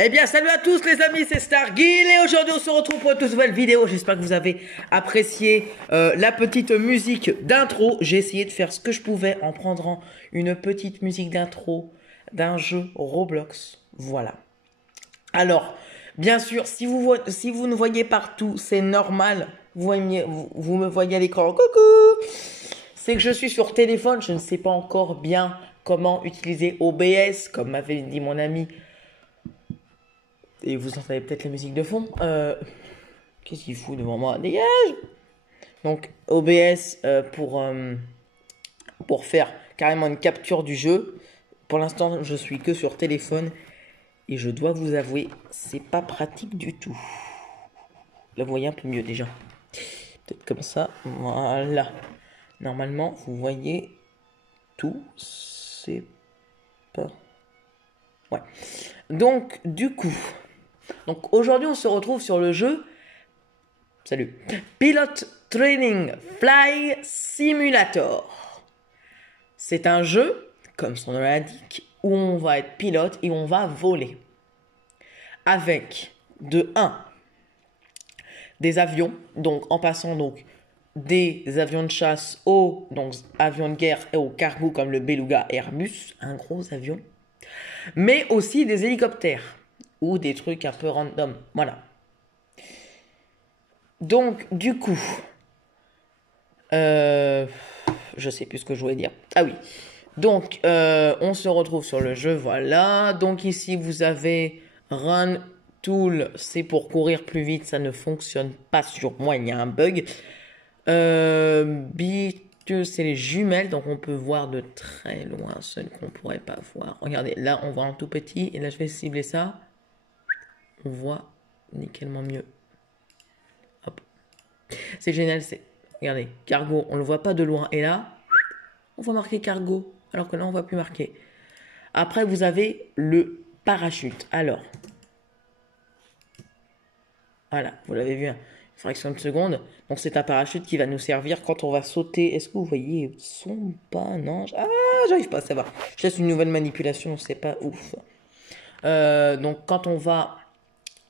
Eh bien, salut à tous les amis, c'est Starguil et aujourd'hui on se retrouve pour une toute nouvelle vidéo. J'espère que vous avez apprécié la petite musique d'intro. J'ai essayé de faire ce que je pouvais en prenant une petite musique d'intro d'un jeu Roblox. Voilà. Alors, bien sûr, si vous ne voyez partout, c'est normal. Vous me voyez à l'écran. Coucou! C'est que je suis sur téléphone, je ne sais pas encore bien comment utiliser OBS, comme m'avait dit mon ami. Et vous entendez peut-être la musique de fond. Qu'est-ce qu'il fout devant moi? Dégage! Donc OBS pour faire carrément une capture du jeu. Pour l'instant, je suis que sur téléphone. Et je dois vous avouer, c'est pas pratique du tout. Là, vous voyez un peu mieux déjà. Peut-être comme ça. Voilà. Normalement, vous voyez tout. C'est pas... Ouais. Donc, du coup... Donc aujourd'hui on se retrouve sur le jeu, salut, Pilot Training Fly Simulator. C'est un jeu, comme son nom l'indique, où on va être pilote et on va voler. Avec de 1, des avions, donc en passant donc des avions de chasse aux avions de guerre et aux cargos comme le Beluga Airbus, un gros avion, mais aussi des hélicoptères. Ou des trucs un peu random. Voilà. Donc, du coup... je sais plus ce que je voulais dire. Ah oui. Donc, on se retrouve sur le jeu. Voilà. Donc, ici, vous avez Run Tool. C'est pour courir plus vite. Ça ne fonctionne pas sur moi. Il y a un bug. B2, c'est les jumelles. Donc, on peut voir de très loin celles qu'on ne pourrait pas voir. Regardez, là, on voit un tout petit. Et là, je vais cibler ça. On voit nickelement mieux. Hop. C'est génial, c'est... Regardez, cargo, on ne le voit pas de loin. Et là, on voit marquer cargo, alors que là, on ne voit plus marquer. Après, vous avez le parachute. Alors, voilà, vous l'avez vu, une fraction de seconde. Donc, c'est un parachute qui va nous servir quand on va sauter. Est-ce que vous voyez son ou pas? Non, j'arrive pas à savoir. Je laisse une nouvelle manipulation, c'est pas ouf. Donc, quand on va...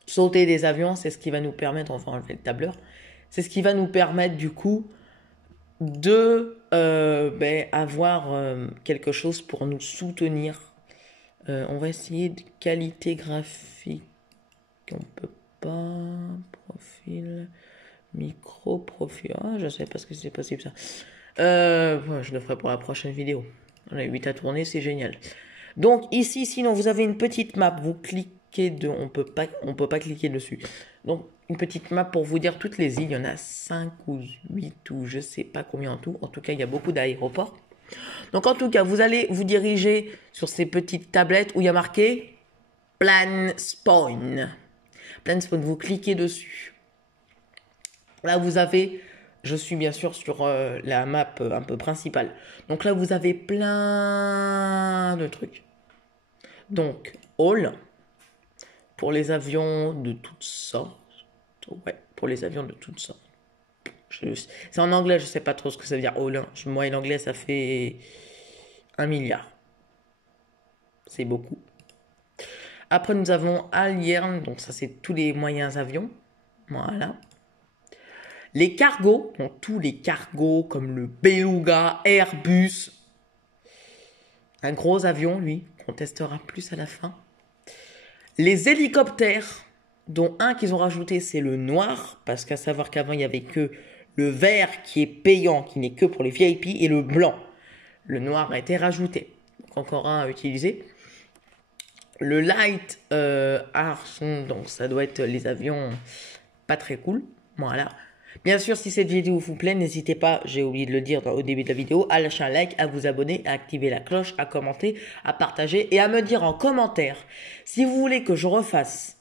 sauter des avions, c'est ce qui va nous permettre, on va enlever le tableur, c'est ce qui va nous permettre du coup de avoir quelque chose pour nous soutenir. On va essayer de qualité graphique, on peut pas, profil, micro, profil, je ne sais pas ce que c'est possible ça. Je le ferai pour la prochaine vidéo. On a 8 à tourner, c'est génial. Donc ici, sinon vous avez une petite map, vous cliquez on peut pas cliquer dessus. Donc une petite map pour vous dire toutes les îles, il y en a 5 ou 8 ou je sais pas combien en tout. En tout cas, il y a beaucoup d'aéroports. Donc en tout cas, vous allez vous diriger sur ces petites tablettes où il y a marqué Plan Spawn. Plan Spawn, vous cliquez dessus. Là, vous avez, je suis bien sûr sur la map un peu principale. Donc là, vous avez plein de trucs. Donc, All, pour les avions de toutes sortes. Ouais, pour les avions de toutes sortes. C'est en anglais, je sais pas trop ce que ça veut dire. All, moi, en anglais, ça fait 1 milliard. C'est beaucoup. Après, nous avons Alliern, donc ça, c'est tous les moyens avions. Voilà. Les cargos, donc tous les cargos comme le Beluga, Airbus. Un gros avion, lui, qu'on testera plus à la fin. Les hélicoptères, dont un qu'ils ont rajouté, c'est le noir, parce qu'à savoir qu'avant, il n'y avait que le vert qui est payant, qui n'est que pour les VIP, et le blanc. Le noir a été rajouté. Donc encore un à utiliser. Le light arch, donc ça doit être les avions pas très cool. Voilà. Bien sûr, si cette vidéo vous plaît, n'hésitez pas, j'ai oublié de le dire au début de la vidéo, à lâcher un like, à vous abonner, à activer la cloche, à commenter, à partager et à me dire en commentaire si vous voulez que je refasse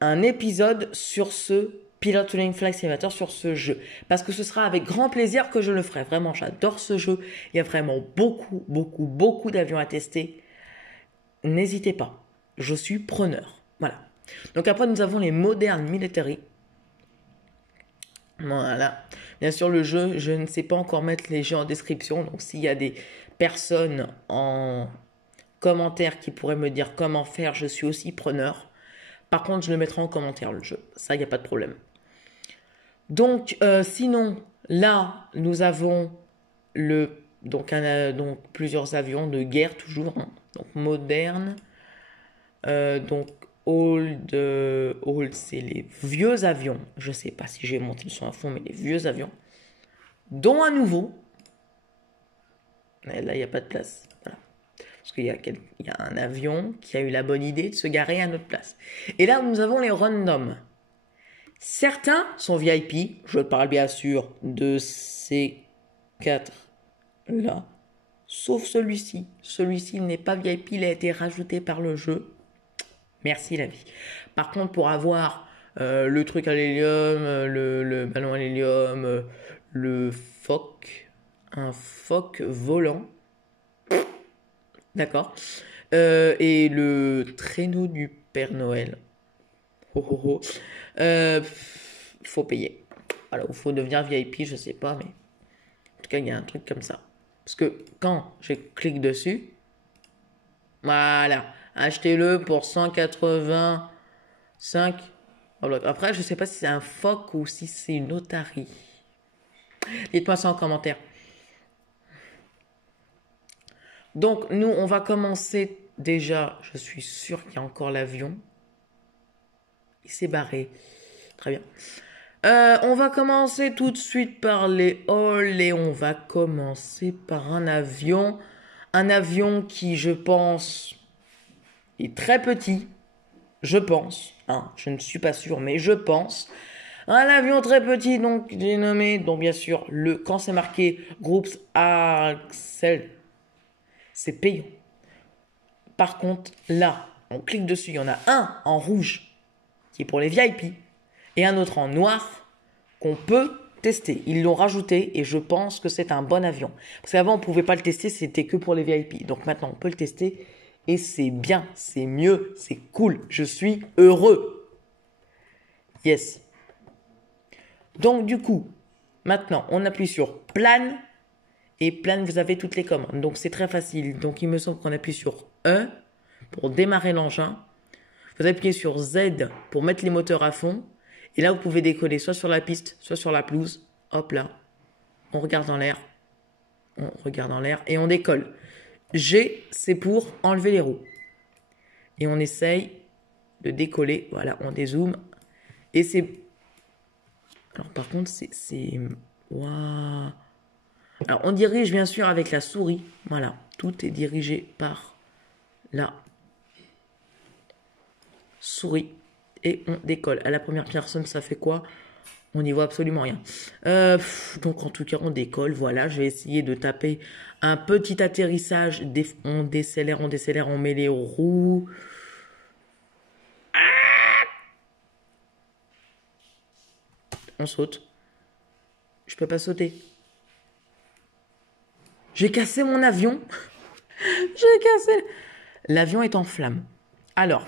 un épisode sur ce Pilot Training Fly Simulator, sur ce jeu. Parce que ce sera avec grand plaisir que je le ferai. Vraiment, j'adore ce jeu. Il y a vraiment beaucoup d'avions à tester. N'hésitez pas, je suis preneur. Voilà. Donc après, nous avons les Modern Military. Voilà. Bien sûr, le jeu, je ne sais pas encore mettre les jeux en description. Donc, s'il y a des personnes en commentaire qui pourraient me dire comment faire, je suis aussi preneur. Par contre, je le mettrai en commentaire, le jeu. Ça, il n'y a pas de problème. Donc, sinon, là, nous avons donc plusieurs avions de guerre, toujours. Hein. Donc, moderne. Donc, old, c'est les vieux avions. Je ne sais pas si j'ai monté le son à fond, mais les vieux avions. Dont un nouveau. Et là, il n'y a pas de place. Voilà. Parce qu'il y a un avion qui a eu la bonne idée de se garer à notre place. Et là, nous avons les random. Certains sont VIP. Je parle bien sûr de ces 4-là. Sauf celui-ci. Celui-ci n'est pas VIP. Il a été rajouté par le jeu. Merci la vie. Par contre, pour avoir le truc à l'hélium, le ballon à l'hélium, le phoque, un phoque volant, d'accord, et le traîneau du Père Noël, faut payer. Voilà, il faut devenir VIP, je sais pas, mais en tout cas, il y a un truc comme ça. Parce que quand je clique dessus, voilà, achetez-le pour 185. Après, je sais pas si c'est un phoque ou si c'est une otarie. Dites-moi ça en commentaire. Donc, nous, on va commencer déjà. Je suis sûr qu'il y a encore l'avion. Il s'est barré. Très bien. On va commencer tout de suite par les halls et on va commencer par un avion. Un avion qui, je pense, est très petit. Je pense. Hein, je ne suis pas sûr, mais je pense. Un avion très petit, donc j'ai nommé, donc bien sûr, quand c'est marqué Groups Axel, c'est payant. Par contre, là, on clique dessus, il y en a un en rouge qui est pour les VIP et un autre en noir qu'on peut tester. Ils l'ont rajouté et je pense que c'est un bon avion. Parce qu'avant, on ne pouvait pas le tester, c'était que pour les VIP. Donc maintenant, on peut le tester et c'est bien, c'est mieux, c'est cool. Je suis heureux. Yes. Donc du coup, maintenant, on appuie sur Plan. Et Plan, vous avez toutes les commandes. Donc c'est très facile. Donc il me semble qu'on appuie sur E pour démarrer l'engin. Vous appuyez sur Z pour mettre les moteurs à fond. Et là, vous pouvez décoller soit sur la piste, soit sur la pelouse. Hop là. On regarde en l'air. On regarde en l'air et on décolle. G, c'est pour enlever les roues. Et on essaye de décoller. Voilà, on dézoome. Et c'est... Alors par contre, c'est... Waouh. Alors on dirige bien sûr avec la souris. Voilà, tout est dirigé par la souris. Et on décolle. À la première personne, ça fait quoi? On n'y voit absolument rien. Donc en tout cas, on décolle. Voilà, je vais essayer de taper un petit atterrissage. On décélère, on met les roues. On saute. Je peux pas sauter. J'ai cassé mon avion. J'ai cassé. L'avion est en flammes. Alors,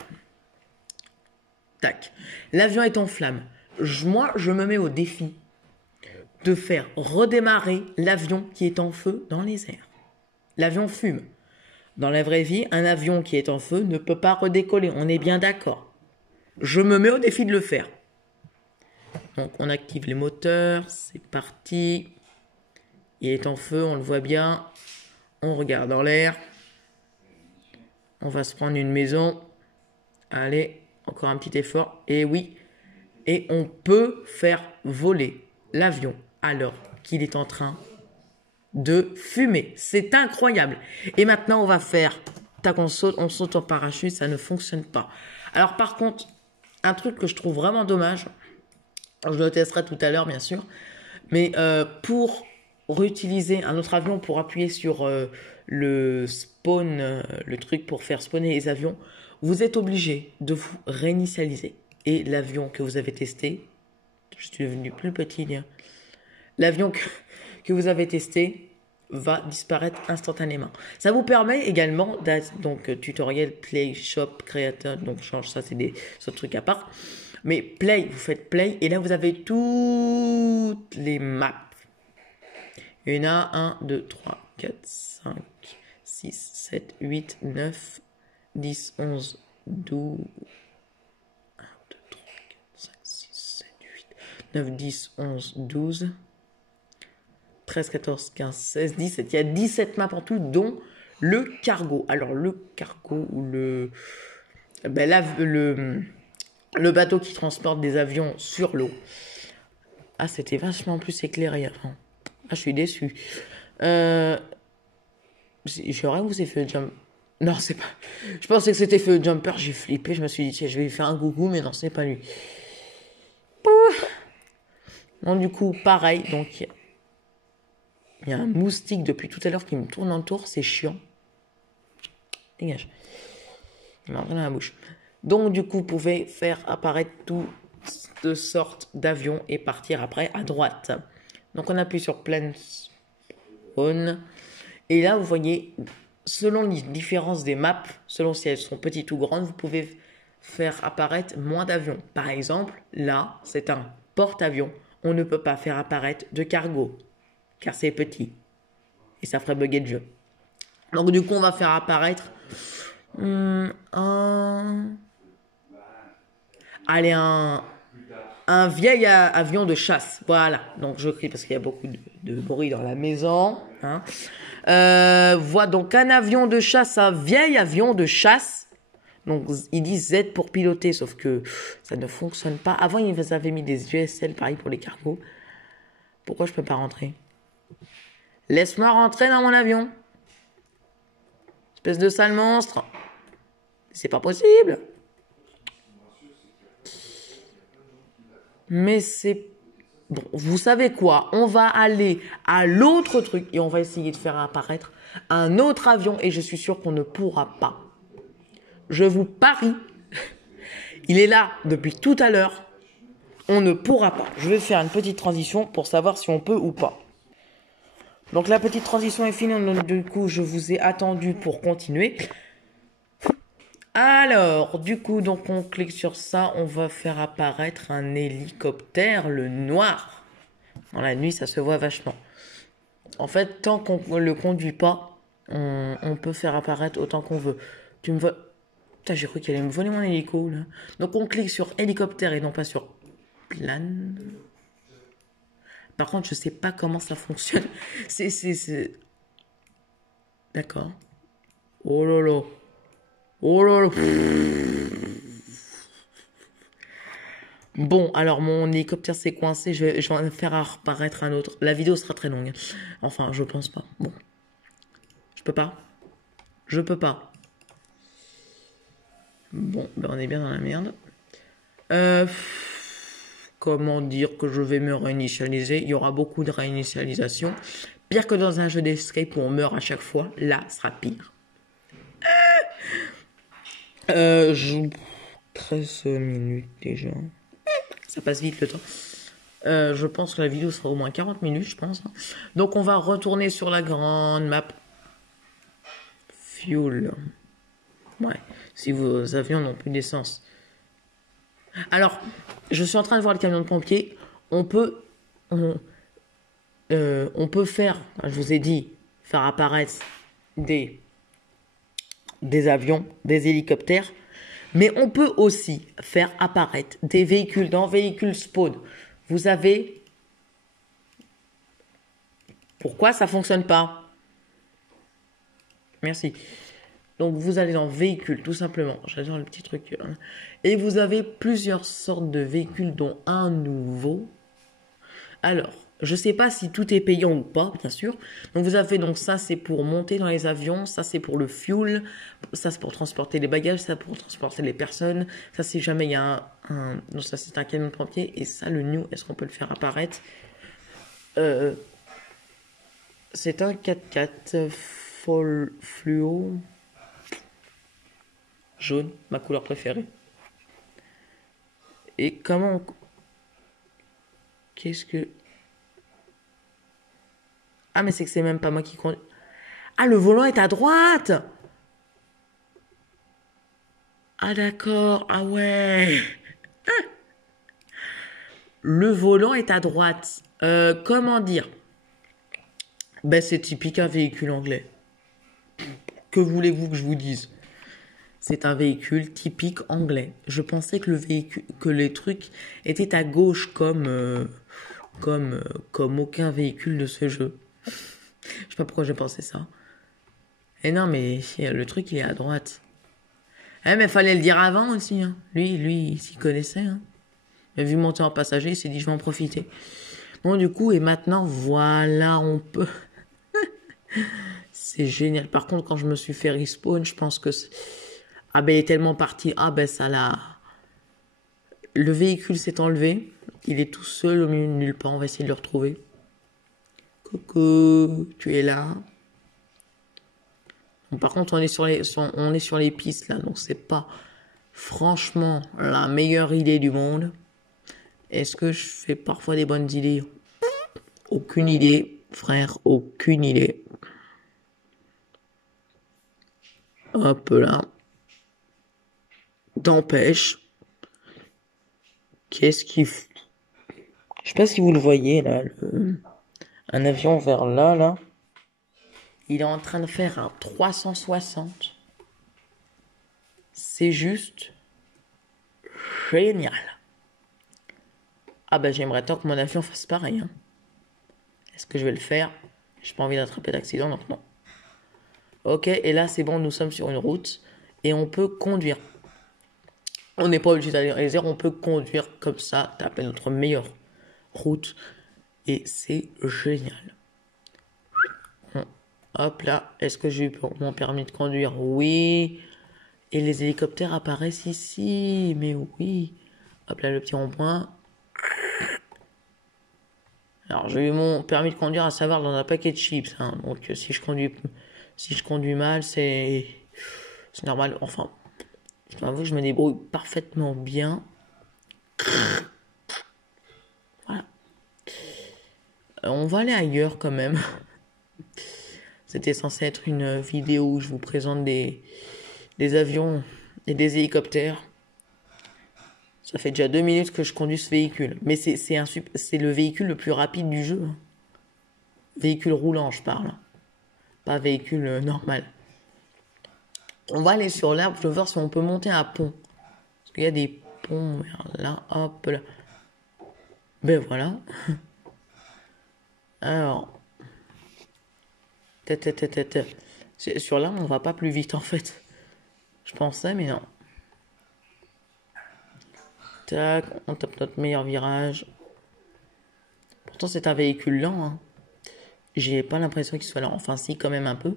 tac. L'avion est en flammes. Moi, je me mets au défi de faire redémarrer l'avion qui est en feu dans les airs. L'avion fume. Dans la vraie vie, un avion qui est en feu ne peut pas redécoller. On est bien d'accord. Je me mets au défi de le faire. Donc, on active les moteurs. C'est parti. Il est en feu, on le voit bien. On regarde dans l'air. On va se prendre une maison. Allez, encore un petit effort. Et oui. Et on peut faire voler l'avion alors qu'il est en train de fumer. C'est incroyable. Et maintenant, on va faire... Tac, on saute en parachute, ça ne fonctionne pas. Alors par contre, un truc que je trouve vraiment dommage, je le testerai tout à l'heure bien sûr, mais pour réutiliser un autre avion, pour appuyer sur le spawn, le truc pour faire spawner les avions, vous êtes obligé de vous réinitialiser. Et l'avion que vous avez testé, je suis devenu plus petit, l'avion que vous avez testé va disparaître instantanément. Ça vous permet également, donc tutoriel, play, shop, creator, donc change ça, c'est des autres trucs à part. Mais play, vous faites play et là vous avez toutes les maps. Il y en a 1, 2, 3, 4, 5, 6, 7, 8, 9, 10, 11, 12. 9, 10, 11, 12, 13, 14, 15, 16, 17. Il y a 17 maps en tout, dont le cargo. Alors, le cargo ou le... Ben là, le bateau qui transporte des avions sur l'eau. Ah, c'était vachement plus éclairé avant. Ah, je suis déçu. J'aurais ou c'est Feu Jump. Non, c'est pas. Je pensais que c'était Feu Jumper, j'ai flippé. Je me suis dit, tiens, je vais lui faire un coucou, mais non, c'est pas lui. Bon, du coup, pareil. Donc, il y a un moustique depuis tout à l'heure qui me tourne en tour. C'est chiant. Dégage. Il m'a rentré dans la bouche. Donc, du coup, vous pouvez faire apparaître toutes sortes d'avions et partir après à droite. Donc, on appuie sur Plan Spawn. Et là, vous voyez, selon les différences des maps, selon si elles sont petites ou grandes, vous pouvez faire apparaître moins d'avions. Par exemple, là, c'est un porte-avions. On ne peut pas faire apparaître de cargo, car c'est petit. Et ça ferait bugger le jeu. Donc, du coup, on va faire apparaître allez, un vieil avion de chasse. Voilà. Donc, je crie parce qu'il y a beaucoup de bruit dans la maison. Hein. Voilà, donc un avion de chasse, un vieil avion de chasse. Donc, ils disent Z pour piloter, sauf que ça ne fonctionne pas. Avant, ils avaient mis des USL, pareil pour les cargos. Pourquoi je peux pas rentrer? Laisse-moi rentrer dans mon avion. Espèce de sale monstre. C'est pas possible. Mais c'est... Bon, vous savez quoi? On va aller à l'autre truc et on va essayer de faire apparaître un autre avion et je suis sûr qu'on ne pourra pas. Je vous parie. Il est là depuis tout à l'heure. On ne pourra pas. Je vais faire une petite transition pour savoir si on peut ou pas. Donc la petite transition est finie. Donc, du coup, je vous ai attendu pour continuer. Alors, du coup, donc on clique sur ça. On va faire apparaître un hélicoptère, le noir. Dans la nuit, ça se voit vachement. En fait, tant qu'on ne le conduit pas, on peut faire apparaître autant qu'on veut. Tu me vois... Putain, j'ai cru qu'elle allait me voler mon hélico, là. Donc, on clique sur hélicoptère et non pas sur plane. Par contre, je sais pas comment ça fonctionne. C'est... D'accord. Oh là là. Oh là là. Bon, alors mon hélicoptère s'est coincé. Je vais en faire apparaître un autre. La vidéo sera très longue. Enfin, je pense pas. Bon. Je peux pas. Je peux pas. Bon, ben on est bien dans la merde. Comment dire que je vais me réinitialiser? Il y aura beaucoup de réinitialisation. Pire que dans un jeu d'escape où on meurt à chaque fois. Là, ce sera pire. 13 minutes déjà. Ça passe vite le temps. Je pense que la vidéo sera au moins 40 minutes, je pense. Donc on va retourner sur la grande map. Fuel. Ouais, si vos avions n'ont plus d'essence. Alors, je suis en train de voir le camion de pompiers. On peut faire, je vous ai dit, faire apparaître des avions, des hélicoptères. Mais on peut aussi faire apparaître des véhicules. Dans véhicule spawn, vous avez... Pourquoi ça ne fonctionne pas? Merci. Donc, vous allez dans véhicule, tout simplement. J'adore le petit truc. Et vous avez plusieurs sortes de véhicules, dont un nouveau. Alors, je ne sais pas si tout est payant ou pas, bien sûr. Donc, vous avez donc ça, c'est pour monter dans les avions. Ça, c'est pour le fuel. Ça, c'est pour transporter les bagages. Ça, pour transporter les personnes. Ça, si jamais il y a un... Non, ça, c'est un camion de pompier. Et ça, le new, est-ce qu'on peut le faire apparaître? C'est un 4x4 fluo. Jaune, ma couleur préférée. Et comment... Qu'est-ce que... Ah, mais c'est que c'est même pas moi qui conduis. Ah, le volant est à droite! Ah, d'accord. Ah, ouais. Le volant est à droite. Comment dire? Ben, c'est typique un véhicule anglais. Que voulez-vous que je vous dise? C'est un véhicule typique anglais. Je pensais que les trucs étaient à gauche comme aucun véhicule de ce jeu. Je sais pas pourquoi j'ai pensé ça. Et non, mais le truc, il est à droite. Eh, mais fallait le dire avant aussi, hein. Lui, il s'y connaissait, hein. Il a vu monter en passager, il s'est dit, je vais en profiter. Bon, du coup, et maintenant, voilà, on peut... C'est génial. Par contre, quand je me suis fait respawn, je pense que... Ah ben, il est tellement parti. Ah ben, ça l'a... Le véhicule s'est enlevé. Il est tout seul au milieu de nulle part. On va essayer de le retrouver. Coucou, tu es là. Bon, par contre, on est sur les pistes, là. Donc, c'est pas franchement la meilleure idée du monde. Est-ce que je fais parfois des bonnes idées? Aucune idée, frère. Aucune idée. Hop là. T'empêche. Qu'est-ce qu'il fait? Je sais pas si vous le voyez là. Un avion vers là, là. Il est en train de faire un 360. C'est juste génial. Ah bah j'aimerais tant que mon avion fasse pareil, hein. Est-ce que je vais le faire? J'ai pas envie d'attraper d'accident, donc non. Ok, et là c'est bon, nous sommes sur une route et on peut conduire. On n'est pas obligé d'aller dans les airs, on peut conduire comme ça, taper notre meilleure route et c'est génial. Hop là, est-ce que j'ai eu mon permis de conduire? Oui. Et les hélicoptères apparaissent ici, mais oui. Hop là, le petit rond-point. Alors j'ai eu mon permis de conduire, à savoir dans un paquet de chips, hein. Donc si je conduis mal, c'est normal. Enfin, je dois avouer que je me débrouille parfaitement bien. Voilà. On va aller ailleurs quand même. C'était censé être une vidéo où je vous présente des avions et des hélicoptères. Ça fait déjà 2 minutes que je conduis ce véhicule. Mais c'est le véhicule le plus rapide du jeu. Véhicule roulant, je parle. Pas véhicule normal. On va aller sur l'arbre. Je veux voir si on peut monter un pont. Parce qu'il y a des ponts vers là. Hop là. Ben voilà. Alors. Sur l'arbre, on va pas plus vite en fait. Je pensais, mais non. Tac, on tape notre meilleur virage. Pourtant, c'est un véhicule lent, hein. J'ai pas l'impression qu'il soit lent. Enfin, si, quand même un peu.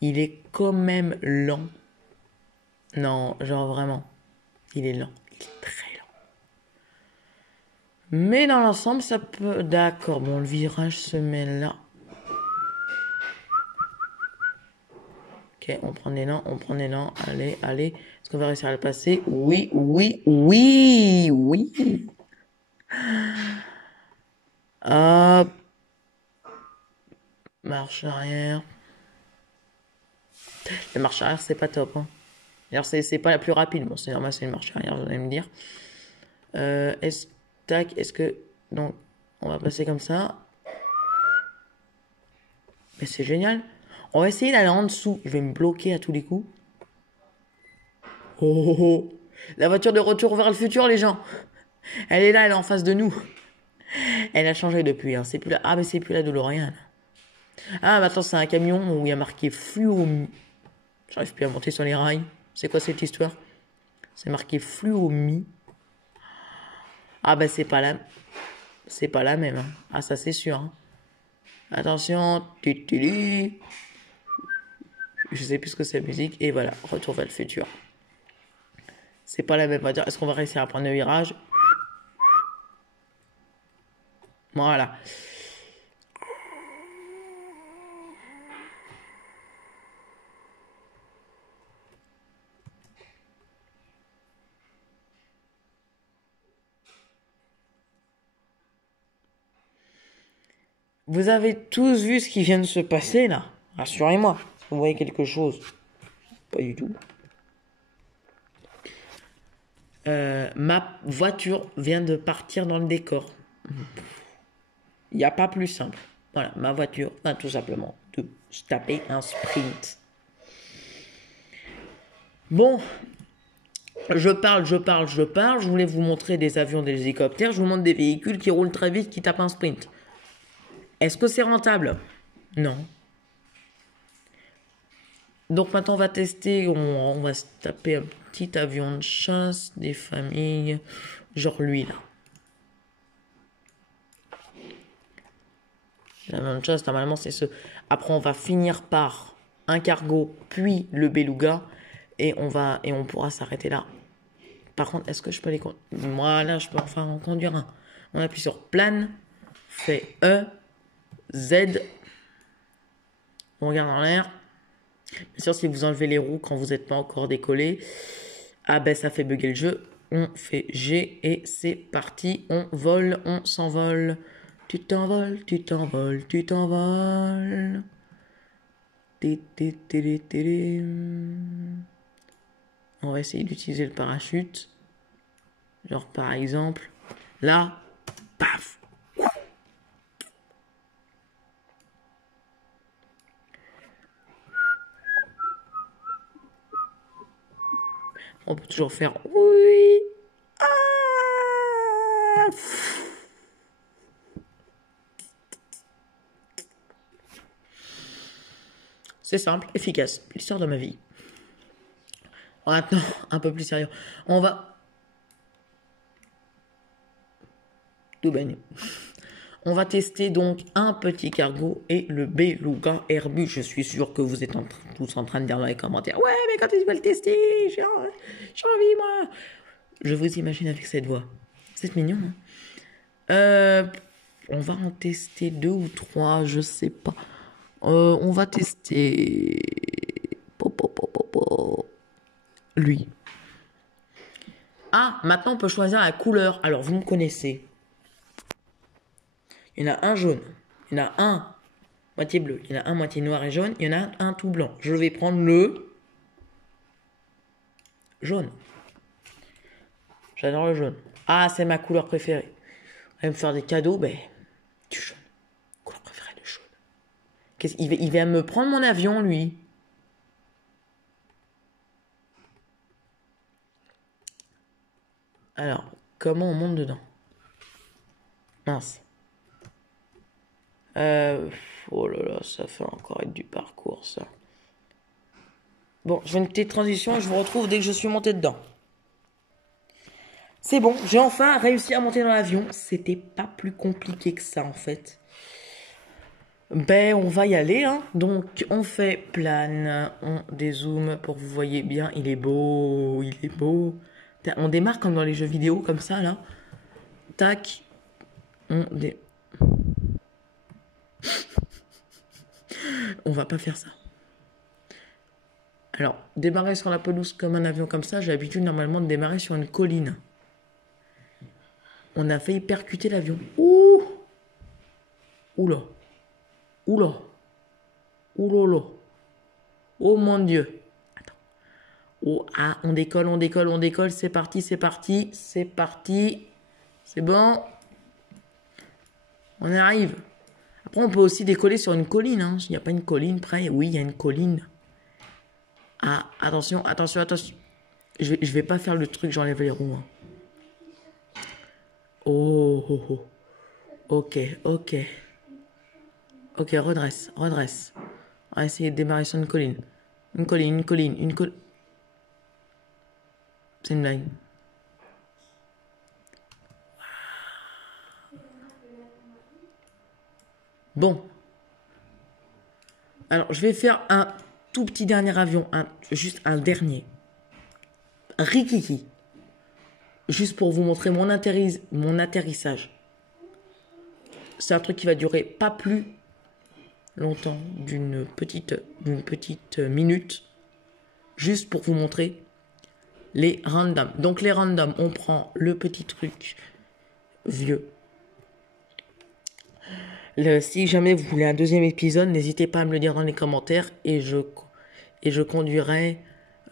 Il est quand même lent. Non, genre vraiment. Il est lent. Il est très lent. Mais dans l'ensemble, ça peut... D'accord, bon, le virage se met là. Ok, on prend des lents. Allez, allez. Est-ce qu'on va réussir à le passer? Oui, oui, oui, oui. Hop. Marche arrière. La marche arrière, c'est pas top, hein. Alors, c'est pas la plus rapide. Bon, c'est normal, c'est une marche arrière, vous allez me dire. Est-ce que... Donc, on va passer comme ça. Mais c'est génial. On va essayer d'aller en dessous. Je vais me bloquer à tous les coups. Oh, oh, oh. La voiture de retour vers le futur, les gens. Elle est là, elle est en face de nous. Elle a changé depuis, hein. C'est plus là. Ah, mais c'est plus la DeLorean. Ah, maintenant, c'est un camion où il y a marqué fluo. J'arrive plus à monter sur les rails. C'est quoi cette histoire? C'est marqué fluomi. Ah, bah, c'est pas la même, hein. Ah, ça, c'est sûr, hein. Attention. Je sais plus ce que c'est la musique. Et voilà, retour vers le futur. C'est pas la même voiture. Est-ce qu'on va réussir à prendre le virage? Voilà. Vous avez tous vu ce qui vient de se passer là? Rassurez-moi. Vous voyez quelque chose? Pas du tout. Ma voiture vient de partir dans le décor. Il n'y a pas plus simple. Voilà, ma voiture tout simplement de se taper un sprint. Bon, je parle. Je voulais vous montrer des avions, des hélicoptères. Je vous montre des véhicules qui roulent très vite, qui tapent un sprint. Est-ce que c'est rentable? Non. Donc maintenant, on va tester. On va se taper un petit avion de chasse, des familles. Genre lui, là. L'avion de chasse, normalement, c'est ce. Après, on va finir par un cargo, puis le beluga. Et on pourra s'arrêter là. Par contre, est-ce que je peux les conduire? Voilà, je peux enfin en conduire un. On appuie sur plane, fait E, Z. On regarde en l'air. Bien sûr, si vous enlevez les roues quand vous n'êtes pas encore décollé, ah ben ça fait bugger le jeu. On fait G et c'est parti. On vole, on s'envole. Tu t'envoles, tu t'envoles, tu t'envoles. On va essayer d'utiliser le parachute. Genre par exemple, là, paf. On peut toujours faire oui. Ah. C'est simple, efficace. L'histoire de ma vie. Maintenant, un peu plus sérieux. On va... Tout baigne. On va tester donc un petit cargo et le beluga Airbus. Je suis sûr que vous êtes tous en train de dire dans les commentaires. Ouais, mais quand est-ce que tu vas le tester? J'ai envie, moi. Je vous imagine avec cette voix. C'est mignon, hein? On va en tester 2 ou 3, je sais pas. On va tester... Lui. Ah, maintenant on peut choisir la couleur. Alors, vous me connaissez. Il y en a un jaune. Il y en a un moitié bleu. Il y en a un moitié noir et jaune. Il y en a un tout blanc. Je vais prendre le jaune. J'adore le jaune. Ah, c'est ma couleur préférée. Vous allez me faire des cadeaux, ben, du jaune. Couleur préférée, le jaune. Il va me prendre mon avion, lui. Alors, comment on monte dedans? Mince. Oh là là, ça fait encore être du parcours, ça. Bon, je fais une petite transition et je vous retrouve dès que je suis monté dedans. C'est bon, j'ai enfin réussi à monter dans l'avion. C'était pas plus compliqué que ça, en fait. Ben, on va y aller, hein. Donc, on fait plane, on dézoome pour que vous voyez bien. Il est beau, il est beau. On démarre comme dans les jeux vidéo, comme ça, là. Tac. On va pas faire ça. Alors, démarrer sur la pelouse comme un avion comme ça, j'ai l'habitude normalement de démarrer sur une colline. On a failli percuter l'avion. Ouh! Oula! Oula! Oulala! Oh mon Dieu! Attends. Oh, ah, on décolle, c'est parti, c'est parti, c'est parti. C'est bon. On arrive. Après, on peut aussi décoller sur une colline, hein. Il n'y a pas une colline près. Oui, il y a une colline. Ah, attention, attention, attention. Je vais pas faire le truc, j'enlève les roues. Hein. Oh, oh, oh. Ok, ok. Ok, redresse, redresse. On va essayer de démarrer sur une colline. Une colline, une colline, une colline. C'est une blague. Bon. Alors, je vais faire un tout petit dernier avion. Juste un dernier. Rikiki. Juste pour vous montrer mon atterrissage. C'est un truc qui va durer pas plus longtemps d'une petite minute. Juste pour vous montrer les randoms. Donc les randoms, on prend le petit truc vieux. Si jamais vous voulez un deuxième épisode, n'hésitez pas à me le dire dans les commentaires et je conduirai...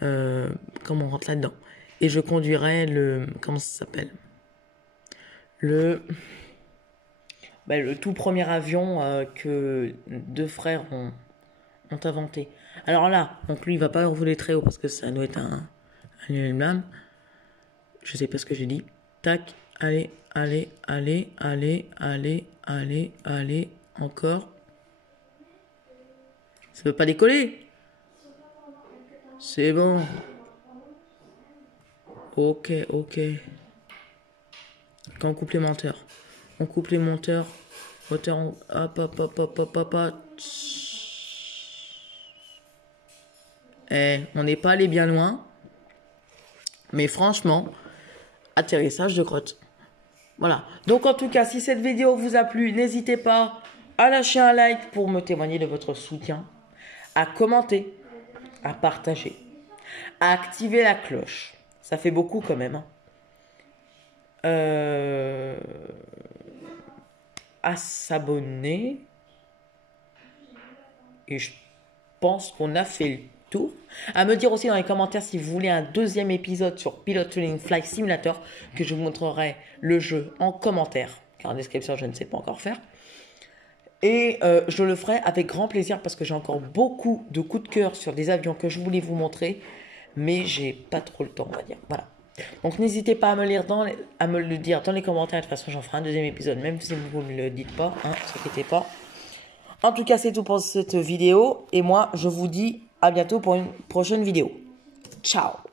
comment on rentre là-dedans? Et je conduirai le... Comment ça s'appelle? Le tout premier avion que deux frères ont inventé. Alors là, donc lui, il va pas voler très haut parce que ça doit être un blâme. Je sais pas ce que j'ai dit. Tac, allez, allez, allez, allez, allez, allez, allez, encore. Ça veut pas décoller. C'est bon. Ok, ok. Quand on coupe les monteurs. On coupe les monteurs. Moteur, hop, hop, hop, hop, hop, hop, hop. Eh, on n'est pas allé bien loin. Mais franchement, atterrissage de grotte. Voilà. Donc en tout cas, si cette vidéo vous a plu, n'hésitez pas à lâcher un like pour me témoigner de votre soutien, à commenter, à partager, à activer la cloche. Ça fait beaucoup quand même. À s'abonner. Et je pense qu'on a fait le tour. À me dire aussi dans les commentaires si vous voulez un deuxième épisode sur Pilot Training Flight Simulator, que je vous montrerai le jeu en commentaire, car en description je ne sais pas encore faire. Et je le ferai avec grand plaisir parce que j'ai encore beaucoup de coups de cœur sur des avions que je voulais vous montrer, mais j'ai pas trop le temps, on va dire. Voilà. Donc n'hésitez pas à me le dire dans les commentaires. De toute façon, j'en ferai un deuxième épisode, même si vous ne me le dites pas, hein, ne vous inquiétez pas. En tout cas, c'est tout pour cette vidéo. Et moi, je vous dis à bientôt pour une prochaine vidéo. Ciao!